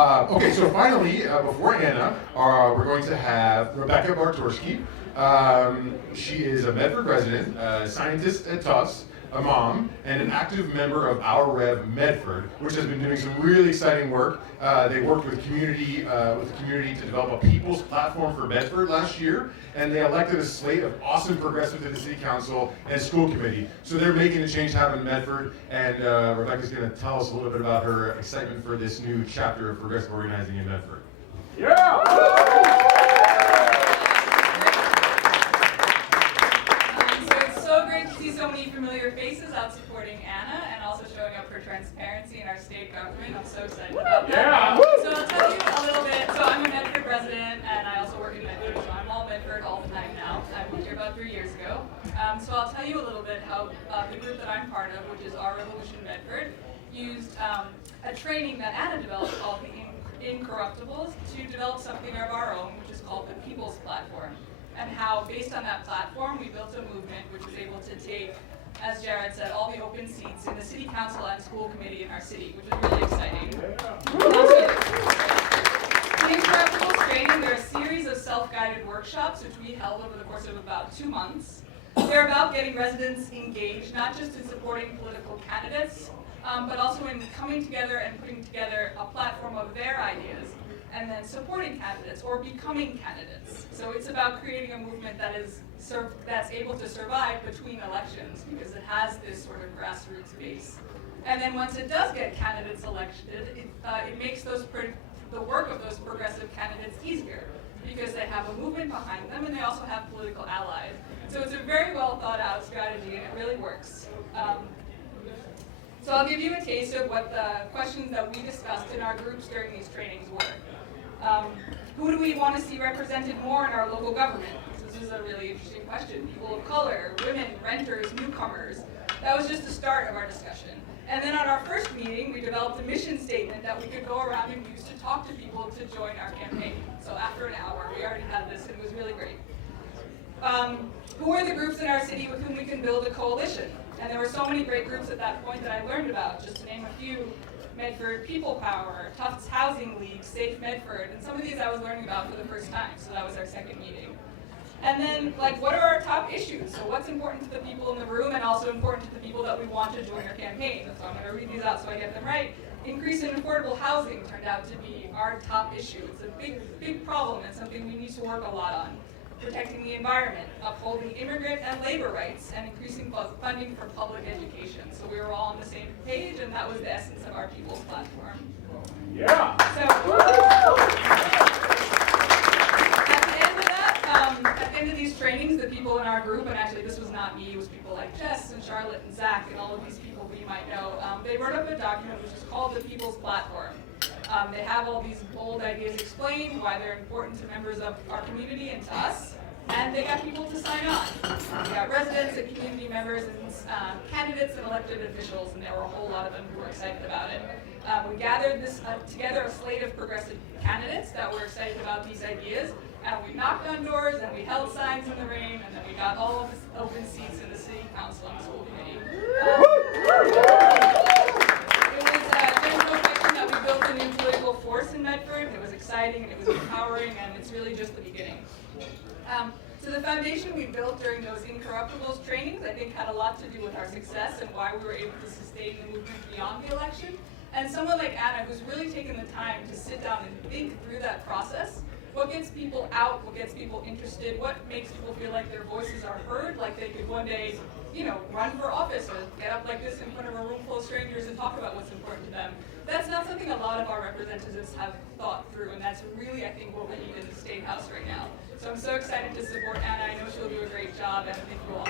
Okay, so finally, before Anna, we're going to have Rebecca Bartorski. She is a Medford resident, a scientist at Tufts, a mom, and an active member of Our Rev Medford, which has been doing some really exciting work. They worked with the community to develop a people's platform for Medford last year, and they elected a slate of awesome progressives to the city council and school committee. So they're making a change happen in Medford, and Rebecca's going to tell us a little bit about her excitement for this new chapter of progressive organizing in Medford. Yeah! So many familiar faces out supporting Anna and also showing up for transparency in our state government. I'm so excited about that. Yeah. So I'll tell you a little bit. So I'm a Medford resident and I also work in Medford, so I'm all Medford all the time now. I moved here about 3 years ago. So I'll tell you a little bit how the group that I'm part of, which is Our Revolution Medford, used a training that Anna developed called the Incorruptibles to develop something of our own, which is called the People's Platform. And how, based on that platform, we built a movement which was able to take, as Jared said, all the open seats in the city council and school committee in our city, which is really exciting. The Incorruptibles training, there are a series of self-guided workshops which we held over the course of about 2 months. They're about getting residents engaged, not just in supporting political candidates, but also in coming together and putting together a platform of their ideas, and then supporting candidates or becoming candidates. So it's about creating a movement that's able to survive between elections because it has this sort of grassroots base. And then once it does get candidates elected, it makes the work of those progressive candidates easier because they have a movement behind them and they also have political allies. So it's a very well thought out strategy and it really works. So I'll give you a taste of what the questions that we discussed in our groups during these trainings were. Who do we want to see represented more in our local government? This is a really interesting question. People of color, women, renters, newcomers. That was just the start of our discussion. And then on our first meeting, we developed a mission statement that we could go around and use to talk to people to join our campaign. So after an hour, we already had this and it was really great. Who are the groups in our city with whom we can build a coalition? And there were so many great groups at that point that I learned about, just to name a few. Medford People Power, Tufts Housing League, Safe Medford, and some of these I was learning about for the first time, so that was our second meeting. And then, what are our top issues? So what's important to the people in the room and also important to the people that we want to join our campaign? So I'm going to read these out so I get them right. Increase in affordable housing turned out to be our top issue. It's a big problem and something we need to work a lot on. Protecting the environment, upholding immigrant and labor rights, and increasing funding for public education. So we were all on the same page, and that was the essence of our People's Platform. Yeah. So at the end of that, at the end of these trainings, the people in our group, and actually this was not me, it was people like Jess and Charlotte and Zach and all of these people who you might know, they wrote up a document which is called the People's Platform. They have all these bold ideas explained, why they're important to members of our community and to us, and they got people to sign on. We got residents and community members and candidates and elected officials, and there were a whole lot of them who were excited about it. We gathered together a slate of progressive candidates that were excited about these ideas, and we knocked on doors, and we held signs in the rain, and then we got all of the open seats in the city council and school committee. We built a new political force in Medford. It was exciting and it was empowering, and it's really just the beginning. So the foundation we built during those Incorruptibles trainings, I think, had a lot to do with our success and why we were able to sustain the movement beyond the election. And someone like Anna, who's really taken the time to sit down and think through that process, what gets people out, what gets people interested, what makes people feel like their voices are heard, like they could one day, run for office or get up like this in front of a room full of strangers and talk about what's important to them. That's not something a lot of our representatives have thought through, and that's really, I think, what we need in the State House right now. So I'm so excited to support Anna. I know she'll do a great job, and thank you all.